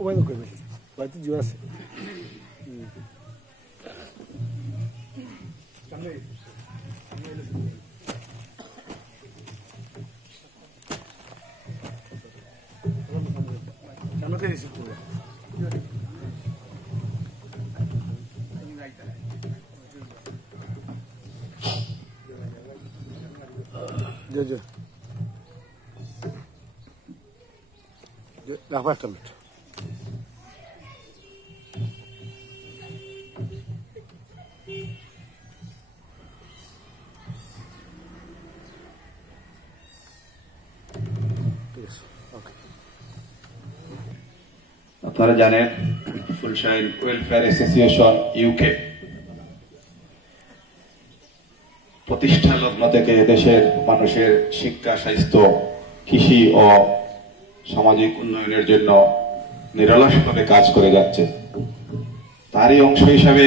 Bueno, que baiti jo আছে সামনে receive করবে জি রাখো একটা মিনিট আপনারা জানেন ফুলশাইন ওয়েলফেয়ার অ্যাসোসিয়েশন ইউকে প্রতিষ্ঠা লগ্ন থেকে দেশের মানুষের শিক্ষা, স্বাস্থ্য, কৃষি ও সামাজিক উন্নয়নের জন্য নিরলসভাবে কাজ করে যাচ্ছে। তারই অংশ হিসাবে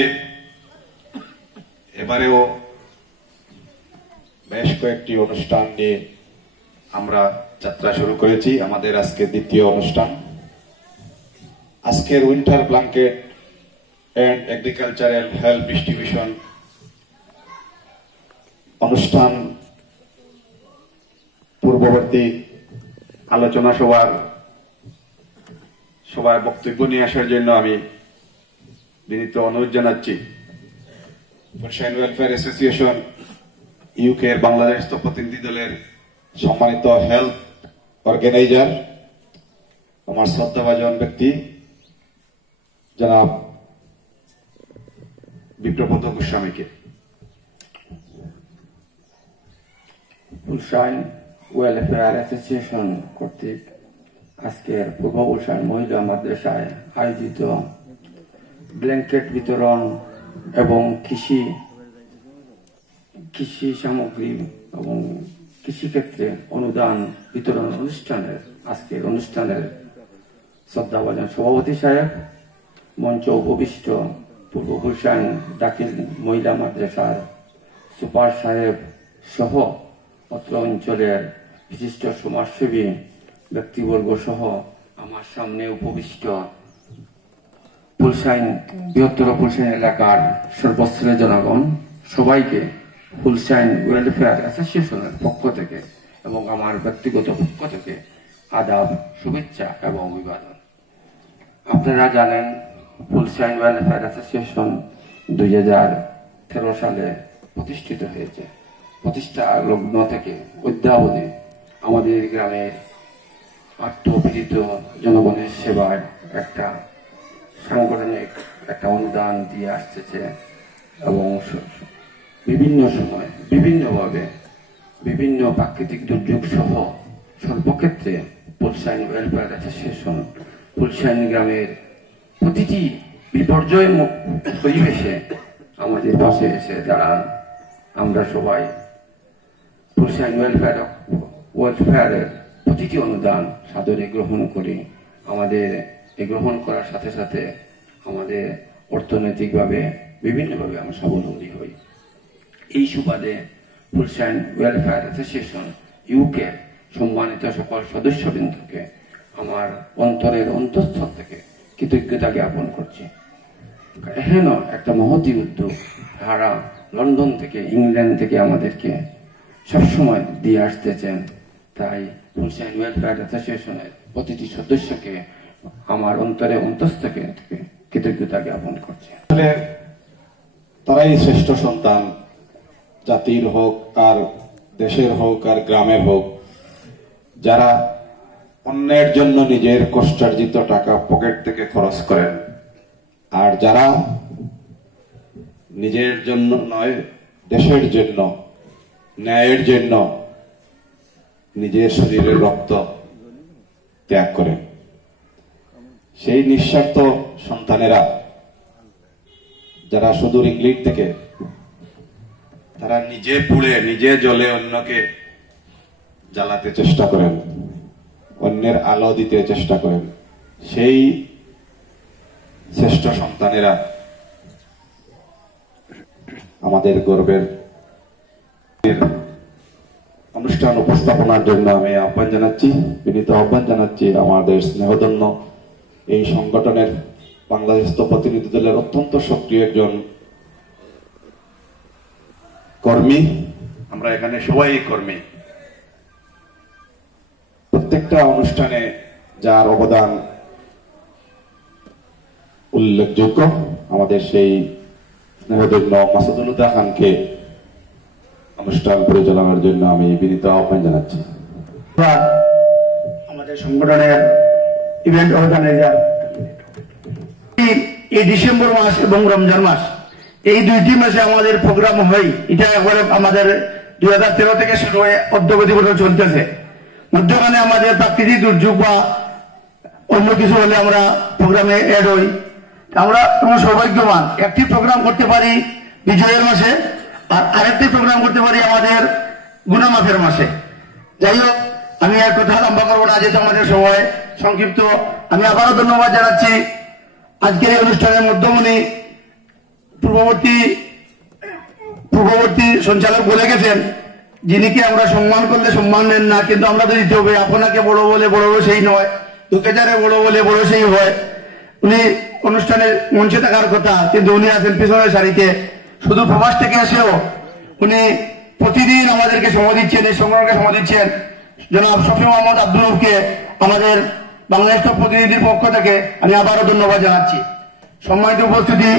এবারেও বেশ কয়েকটি অনুষ্ঠান নিয়ে আমরা যাত্রা শুরু করেছি। আমাদের আজকে দ্বিতীয় অনুষ্ঠান। আজকের winter blanket and agricultural help distribution অনুষ্ঠান পূর্ববর্তী আলোচনা সভায় বক্তব্য নিয়ে আসার জন্য আমি বিনীত অনুরোধ জানাচ্ছি ফুলশাইন ওয়েলফেয়ার অ্যাসোসিয়েশন ইউকে এর বাংলাদেশ প্রতিনিধি দলের সম্মানিত হেলথ অর্গানাইজার, আমার শ্রদ্ধাভাজন ব্যক্তি জনাব বিপ্রপদ গোস্বামীকে। ফুলশাইন ওয়েলফেয়ার অ্যাসোসিয়েশন কর্তৃক আজকের পূর্ব ফুলশাইন মহিলা মাদ্রাসায় আয়োজিত ব্ল্যাঙ্কেট বিতরণ এবং কৃষি সামগ্রী এবং কৃষিক্ষেত্রে অনুদান বিতরণ আজকের অনুষ্ঠানের শ্রদ্ধাভাজন সভাপতি সাহেব, মঞ্চ উপবিষ্ট পূর্ব ফুলশাইন দাখিল মহিলা মাদ্রাসার সুপার সাহেব সহ অত্র অঞ্চলের বিশিষ্ট সমাজসেবী ব্যক্তিবর্গ সহ আমার সামনে উপবিষ্ট বৃহত্তর ফুলশাইন এলাকার সর্বস্তরের জনগণ, সবাইকে ফুলশাইন ওয়েলফেয়ার অ্যাসোসিয়েশনের পক্ষ থেকে এবং আমার ব্যক্তিগত পক্ষ থেকে আদাব, শুভেচ্ছা এবং অভিবাদন। আপনারা জানেন ফুলশাইন ওয়েলফেয়ার অ্যাসোসিয়েশন 2013 সালে প্রতিষ্ঠিত হয়েছে। প্রতিষ্ঠা লগ্ন থেকে অদ্যাবধি আমাদের গ্রামের আত্মপীড়িত জনগণের সেবায় একটা সাংগঠনিক একটা অনুদান দিয়ে আসতেছে এবং বিভিন্ন সময় বিভিন্নভাবে বিভিন্ন প্রাকৃতিক দুর্যোগ সহ সর্বক্ষেত্রে ফুলশাইন ওয়েলফেয়ার অ্যাসোসিয়েশন ফুলশাইন গ্রামের প্রতিটি বিপর্যয় পরিবেশে আমাদের পাশে এসে দাঁড়ান। আমরা সবাই ফুলশাইন ওয়েলফেয়ারের প্রতিটি অনুদান সাদরে গ্রহণ করি। আমাদের এই গ্রহণ করার সাথে সাথে আমাদের অর্থনৈতিকভাবে বিভিন্নভাবে আমরা স্বাবলম্বী হই। এই সুবাদে ফুলশাইন ওয়েলফেয়ার অ্যাসোসিয়েশন ইউকে সম্মানিত সকল সদস্যবৃন্দকে আমার অন্তরের অন্তঃস্থল থেকে কৃতজ্ঞতা জ্ঞাপন করছি। এহেন একটা মহতি উদ্যোগ তারা লন্ডন থেকে, ইংল্যান্ড থেকে আমাদেরকে সবসময় দিয়ে আসতেছেন। তাই ফুলশাইন ওয়েলফেয়ার অ্যাসোসিয়েশনের প্রতিটি সদস্যকে আমার অন্তরে অন্তঃস্থ থেকে কৃতজ্ঞতা জ্ঞাপন করছি। তারাই শ্রেষ্ঠ সন্তান, জাতির হোক আর দেশের হোক আর গ্রামের হোক, যারা অন্যের জন্য নিজের কষ্টার্জিত টাকা পকেট থেকে খরচ করেন, আর যারা নিজের জন্য নয় দেশের জন্য, ন্যায়ের জন্য নিজের শরীরের রক্ত ত্যাগ করেন। সেই নিঃস্বার্থ সন্তানেরা যারা সুদূর ইংল্যান্ড থেকে, তারা নিজে পুড়ে নিজে জ্বলে অন্যকে জ্বালাতে চেষ্টা করেন, অন্যের আলো দিতে চেষ্টা করেন। সেই শ্রেষ্ঠ সন্তানেরা আমাদের গর্বের। অনুষ্ঠান উপস্থাপনার জন্য আমি আহ্বান জানাচ্ছি, বিনীত আহ্বান জানাচ্ছি আমাদের স্নেহধন্য এই সংগঠনের বাংলাদেশ প্রতিনিধি দলের অত্যন্ত সক্রিয় একজন কর্মী। আমরা এখানে সবাই কর্মী, প্রত্যেকটা অনুষ্ঠানে যার অবদান উল্লেখযোগ্য, আমাদের সেই স্নেহধন্য মাসুদুল হুদা খানকে অনুষ্ঠান পরিচালনার জন্য আমি বিনীত আহ্বান জানাচ্ছি। আমাদের সংগঠনের ইভেন্ট অর্গানাইজার, এই ডিসেম্বর মাস এবং রমজান মাস, এই দুইটি মাসে আমাদের প্রোগ্রাম হয়। এটা একবারে আমাদের 2013 থেকে শুরু হয়ে অদ্যবধি পর্যন্ত চলতেছে। মধ্যখানে আমাদের প্রাকৃতিক দুর্যোগ বা অন্য কিছু হলে আমরা প্রোগ্রামে এড হই। আমরা সৌভাগ্যবান, একটি প্রোগ্রাম করতে পারি বিজয়ের মাসে, আর আরেকটি প্রোগ্রাম করতে পারি আমাদের গুনামাফের মাসে। যাই হোক, আমি আর কথা লম্বা করবো না, যেহেতু আমাদের সময় সংক্ষিপ্ত। আমি আবারও ধন্যবাদ জানাচ্ছি আজকের এই অনুষ্ঠানের মধ্যমণি পূর্ববর্তী সঞ্চালক বলে গেছেন, যিনিকে আমরা সম্মান করলে সম্মান নেন না, কিন্তু আমরা তো দিতে হবে। আপনাকে বড় বলে বড় সেই নয়, দুঃখেচারে বড় বলে বড় সেই হয়। উনি অনুষ্ঠানের মঞ্চে থাকার কথা, কিন্তু উনি আছেন পিছনের সারিতে। শুধু প্রবাস থেকে এসেও উনি প্রতিদিন আমাদেরকে সময় দিচ্ছেন, এই সংগঠনকে সময় দিচ্ছেন। জনাব শফি মোহাম্মদ আব্দুলকে আমাদের বাংলাদেশ প্রতিনিধির পক্ষ থেকে আমি আবারও ধন্যবাদ জানাচ্ছি। সম্মানিত উপস্থিতি,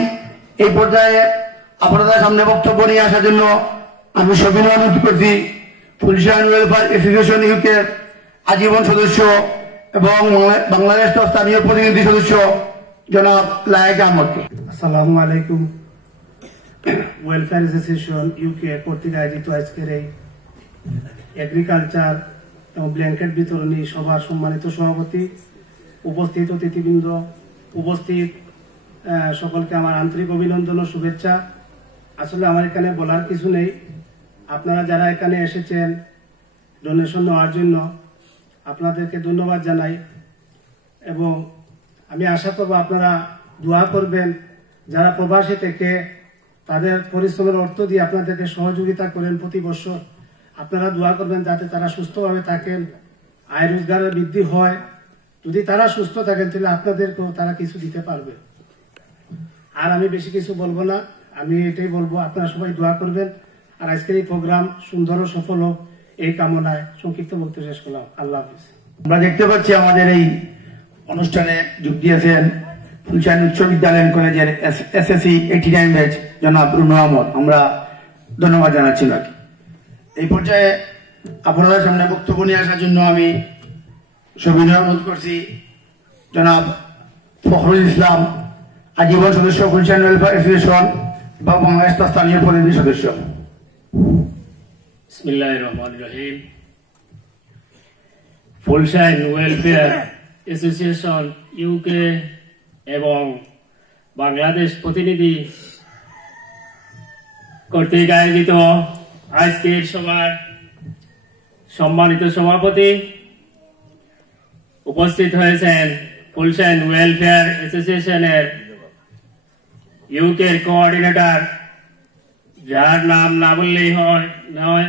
এই পর্যায়ে আপনাদের সামনে বক্তব্য নিয়ে আসার জন্য আমি সবিনয় অনুরোধ করছি ফুলশাইন ওয়েলফেয়ার অ্যাসোসিয়েশন ইউকের আজীবন সদস্য এবং বাংলাদেশ স্থানীয় প্রতিনিধি সদস্য জনাব লায়েক আহমদকে। আসসালামু আলাইকুম। ওয়েলফেয়ার অ্যাসোসিয়েশন ইউকে কর্তৃক আয়োজিত আজকের এই এগ্রিকালচার এবং ব্ল্যাঙ্কেট বিতরণী সভার সম্মানিত সভাপতি, উপস্থিত অতিথিবৃন্দ, উপস্থিত সকলকে আমার আন্তরিক অভিনন্দন ও শুভেচ্ছা। আসলে আমার এখানে বলার কিছু নেই। আপনারা যারা এখানে এসেছেন ডোনেশন নেওয়ার জন্য, আপনাদেরকে ধন্যবাদ জানাই এবং আমি আশা করব আপনারা দোয়া করবেন। যারা প্রবাসী থেকে তাদের পরিশ্রমের অর্থ দিয়ে আপনাদেরকে সহযোগিতা করেন প্রতি বছর, আপনারা দোয়া করবেন যাতে তারা সুস্থভাবে থাকেন, আয় রোজগারের বৃদ্ধি হয়। যদি তারা সুস্থ থাকেন তাহলে আপনাদেরকেও তারা কিছু দিতে পারবে। আর আমি বেশি কিছু বলবো না, আমি এটাই বলবো আপনারা সবাই দোয়া করবেন। আর আজকের এই প্রোগ্রাম সুন্দর ও সফল হোক, এই কামনায় সংক্ষিপ্ত বক্তব্য শেষ করলাম। আল্লাহ হাফিজ। আমরা দেখতে পাচ্ছি আমাদের এই অনুষ্ঠানে যোগ দিয়েছেন ফুলশাইন উচ্চ বিদ্যালয় কলেজের SSC 89 ব্যাচ জনাব রুনু আহমদ। আমরা ধন্যবাদ জানাচ্ছি নাকি। এই পর্যায়ে আপনাদের সামনে বক্তব্য নিয়ে আসার জন্য আমি সবিনয় অনুরোধ করছি জনাব ফখরুল ইসলাম, আজীবন সদস্য ফুলশাইন ওয়েলফেয়ার অ্যাসোসিয়েশন এবং বাংলাদেশ স্থানীয় প্রতিনিধি সদস্য। বিসমিল্লাহির রহমানির রহিম। ফুলশাইন ওয়েলফেয়ার অ্যাসোসিয়েশন ইউকে এবং বাংলাদেশ প্রতিনিধি কর্তৃক আয়োজিত আজকের সভার সম্মানিত সভাপতি, উপস্থিত হয়েছেন ফুলশাইন ওয়েলফেয়ার অ্যাসোসিয়েশনের ইউকের কোঅর্ডিনেটর, যার নাম না বললেই নয়,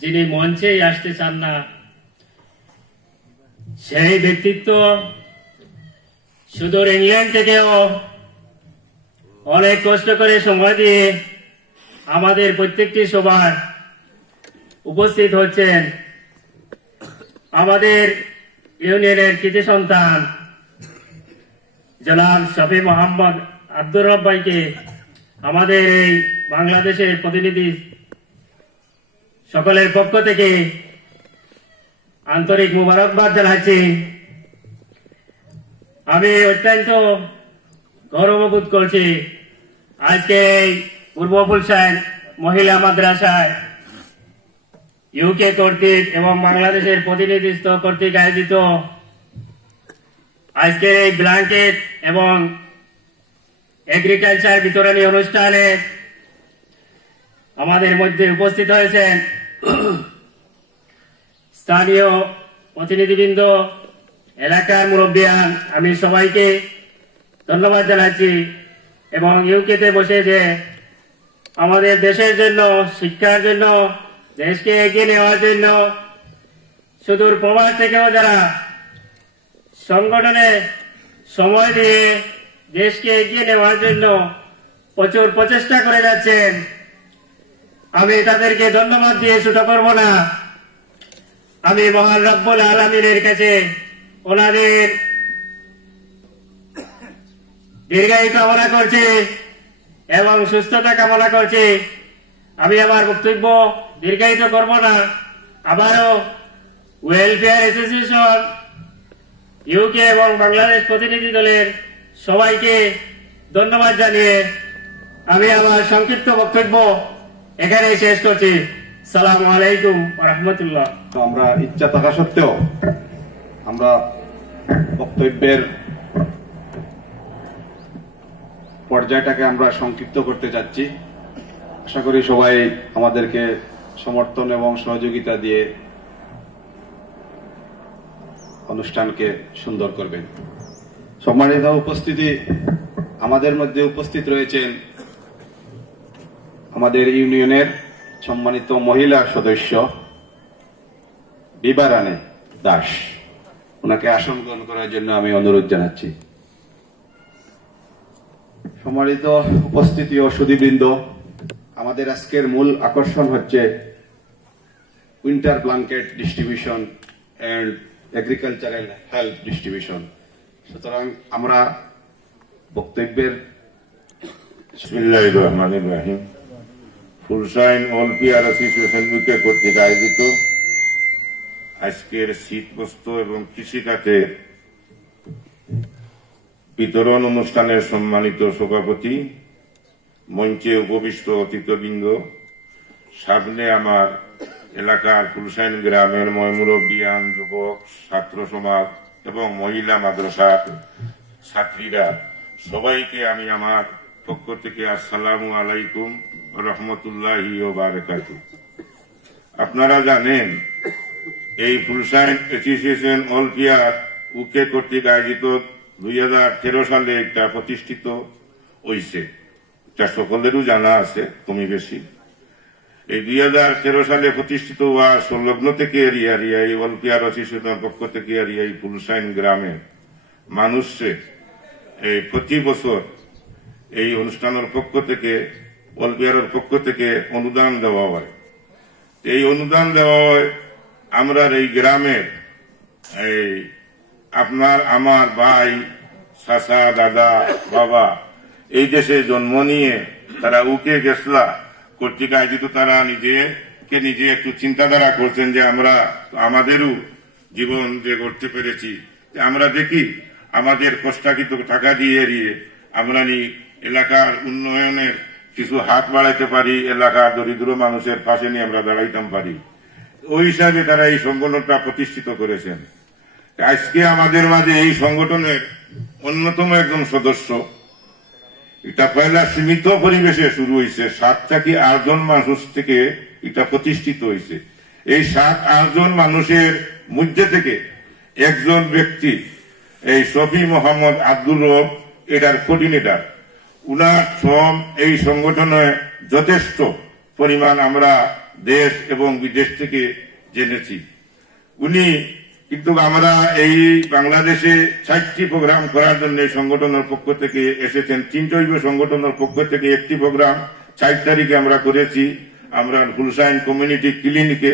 যিনি মঞ্চেই আসতে চান না, সেই ব্যক্তিত্ব সুদূর ইংল্যান্ড থেকেও অনেক কষ্ট করে সময় দিয়ে আমাদের প্রত্যেকটি সভার উপস্থিত হচ্ছেন। আমাদের ইউনিয়নের কৃতি সন্তান জনাব শফি মোহাম্মদ আব্দুর রব ভাইকে আমাদের এই বাংলাদেশের প্রতিনিধি সকলের পক্ষ থেকে আন্তরিক মুবারকবাদ জানাচ্ছি। আমি অত্যন্ত গৌরববোধ করছি আজকে এই পূর্ব ফুলশাইন মহিলা মাদ্রাসায় ইউকে কর্তৃক এবং বাংলাদেশের প্রতিনিধিত্ব কর্তৃক আয়োজিত আজকের এই ব্ল্যাঙ্কেট এবং এগ্রিকালচার বিতরণী অনুষ্ঠানে আমাদের মধ্যে উপস্থিত হয়েছেন স্থানীয় প্রতিনিধিবৃন্দ, এলাকার মুরব্বিয়ান। আমি সবাইকে ধন্যবাদ জানাচ্ছি এবং ইউকেতে বসে যে আমাদের দেশের জন্য, শিক্ষার জন্য দেশকে এগিয়ে নেওয়ার জন্য সুদূর প্রবাস থেকেও যারা সংগঠনে সময় দিয়ে দেশকে এগিয়ে নেওয়ার জন্য প্রচুর প্রচেষ্টা করে যাচ্ছেন, আমি তাদেরকে ধন্যবাদ দিয়ে ছোট করব না। আমি মহান রব্বুল আলামিনের কাছে ওনাদের দীর্ঘায়ু কামনা করছি এবং সুস্থতা কামনা করছি। আমি আমার বক্তব্য দীর্ঘায়িত করব না। আবারও ওয়েলফেয়ার অ্যাসোসিয়েশন ইউকে এবং বাংলাদেশ প্রতিনিধি দলের সবাইকে ধন্যবাদ জানিয়ে আমি আমার সংক্ষিপ্ত বক্তব্য এখানেই শেষ করছি। সালামু আলাইকুম ওয়া রাহমাতুল্লাহ। আমরা ইচ্ছা থাকা সত্ত্বেও আমরা বক্তব্যের পর্যায়টাকে আমরা সংক্ষিপ্ত করতে যাচ্ছি। আশা করি সবাই আমাদেরকে সমর্থন এবং সহযোগিতা দিয়ে অনুষ্ঠানকে সুন্দর করবেন। সম্মানিত উপস্থিতি, আমাদের মধ্যে উপস্থিত রয়েছেন আমাদের ইউনিয়নের সম্মানিত মহিলা সদস্য বিভা রানী দাস। ওনাকে আসন গ্রহণ করার জন্য আমি অনুরোধ জানাচ্ছি। সম্মানিত উপস্থিতি ও সুধীবৃন্দ, আমাদের আজকের মূল আকর্ষণ হচ্ছে winter blanket distribution and agricultural health distribution. সুতরাং আমরা বক্তব্যের বিসমিল্লাহির রহমানির রহিম। ফুলশাইন ওয়েলফেয়ার অ্যাসোসিয়েশন ইউকে কর্তৃক আয়োজিত আজকের শীতবস্ত্র এবং কৃষিখাতে বিতরণ অনুষ্ঠানের সম্মানিত সভাপতি, মঞ্চে উপবিষ্ট অতিথিবৃন্দ, সামনে আমার এলাকার ফুলশাইন গ্রামের ময়মুরব্বিয়ান, যুবক, ছাত্র সমাজ এবং মহিলা মাদ্রাসার ছাত্রীরা, সবাইকে আমি আমার পক্ষ থেকে আসসালামু আলাইকুম রহমতুল্লাহি ওয়া বারাকাতুহু। আপনারা জানেন এই ফুলশাইন অ্যাসোসিয়েশন ওয়েলফেয়ার ইউকে কর্তৃক আয়োজিত 2013 সালে এটা প্রতিষ্ঠিত হয়েছে। এটা সকলেরও জানা আছে কমি বেশি। এই 2013 সালে প্রতিষ্ঠিত হওয়া সংলগ্ন থেকে এরিয়া এই ওয়েলফেয়ার অ্যাসোসিয়েশনের পক্ষ থেকে এই ফুলশাইন গ্রামে মানুষে এই প্রতি বছর এই অনুষ্ঠানের পক্ষ থেকে ওয়েলফেয়ারের পক্ষ থেকে অনুদান দেওয়া হয়। এই অনুদান দেওয়া হয় আমরা এই গ্রামের এই আপনার আমার ভাই, চাচা, দাদা, বাবা এই দেশে জন্ম নিয়ে তারা উকে গেছলা কর্তৃক আয়োজিত, তারা নিজে একটু চিন্তাধারা করছেন যে আমরা আমাদেরও জীবন যে করতে পেরেছি, আমরা দেখি আমাদের কষ্টাকৃত টাকা দিয়ে এড়িয়ে আমরা এলাকার উন্নয়নের কিছু হাত বাড়াইতে পারি, এলাকার দরিদ্র মানুষের পাশে নিয়ে আমরা দাঁড়াইতাম পারি। ওই হিসাবে তারা এই সংগঠনটা প্রতিষ্ঠিত করেছেন। আজকে আমাদের মাঝে এই সংগঠনের অন্যতম একজন সদস্য, এটা পয়লা সীমিত পরিবেশে শুরু হয়েছে, 7 থেকে 8 জন মানুষ থেকে এটা প্রতিষ্ঠিত হয়েছে। এই 7-8 জন মানুষের মধ্যে থেকে একজন ব্যক্তি এই শফি মোহাম্মদ আব্দুল রব, এটার কোঅর্ডিনেটর। উনার শ্রম এই সংগঠনে যথেষ্ট পরিমাণ আমরা দেশ এবং বিদেশ থেকে জেনেছি। উনি কিন্তু আমরা এই বাংলাদেশে 4টি প্রোগ্রাম করার জন্য এই সংগঠনের পক্ষ থেকে এসেছেন। 3টি সংগঠনের পক্ষ থেকে একটি প্রোগ্রাম 4 তারিখে আমরা করেছি আমরা ফুলশাইন কমিউনিটি ক্লিনিকে।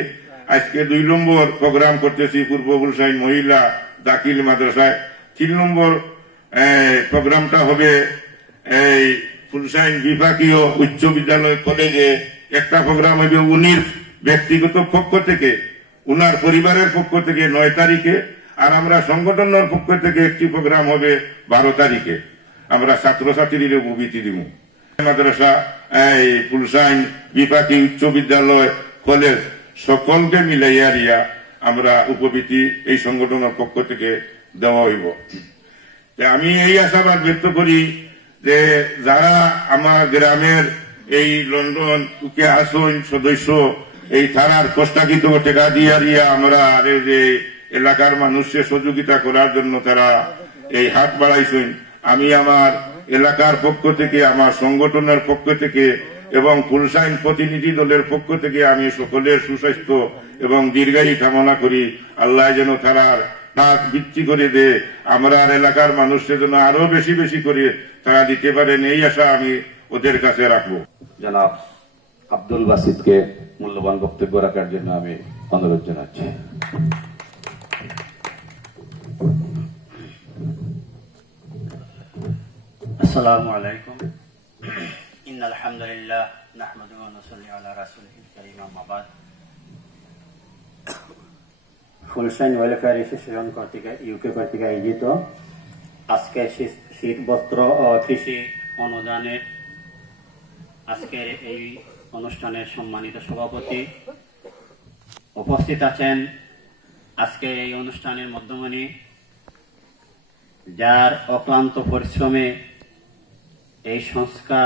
আজকে 2 নম্বর প্রোগ্রাম করতেছি পূর্ব ফুলশাইন মহিলা দাখিল মাদ্রাসায়। 3 নম্বর প্রোগ্রামটা হবে এই ফুলশাইন বিভাগীয় উচ্চ বিদ্যালয় কলেজে। একটা প্রোগ্রাম হবে উনির ব্যক্তিগত পক্ষ থেকে, উনার পরিবারের পক্ষ থেকে 9 তারিখে, আর আমরা সংগঠনের পক্ষ থেকে একটি প্রোগ্রাম হবে 12 তারিখে। আমরা ছাত্রছাত্রীদের উপবৃত্তি দিব। মাদ্রাসা, এই ফুলশাইন বিভাগীয় উচ্চ বিদ্যালয়, কলেজ সকলকে মিলাইয়া আমরা উপবৃত্তি এই সংগঠনের পক্ষ থেকে দেওয়া হইব। আমি এই আশাবাদ ব্যক্ত করি যে যারা আমার গ্রামের এই লন্ডন উকে আসন সদস্য, এই থানার কষ্টাকৃত টাকা দিয়ে আমরা যে এলাকার মানুষের সহযোগিতা করার জন্য তারা এই হাত বাড়াইছেন, আমি আমার এলাকার পক্ষ থেকে, আমার সংগঠনের পক্ষ থেকে এবং ফুলসাইন প্রতিনিধি দলের পক্ষ থেকে আমি সকলের সুস্বাস্থ্য এবং দীর্ঘায়ু কামনা করি। আল্লাহ যেন তারার হাত বৃদ্ধি করে দে, আমরা এলাকার মানুষের জন্য আরো বেশি বেশি করে তারা দিতে পারেন, এই আশা আমি ওদের কাছে রাখবো। জনাব আব্দুল বাসিদকে মূল্যবান বক্তব্য রাখার জন্য আমি অনুরোধ জানাচ্ছি। আসসালামু আলাইকুম। ইন্নাল হামদুলিল্লাহ নাহমাদুহু ওয়া নুসাল্লি আলা রাসূলিল কারীম, আম্মা বাদ। ফুলসাইন ওয়েলফেয়ার অ্যাসোসিয়েশন কর্তৃক ইউকে কর্তৃক আয়োজিত আজকে শীত বস্ত্র ও কৃষি অনুদানের আজকের এই অনুষ্ঠানের সম্মানিত সভাপতি উপস্থিত আছেন। আজকের এই অনুষ্ঠানের মধ্যমণি যার অক্লান্ত পরিশ্রমে এই সংস্থা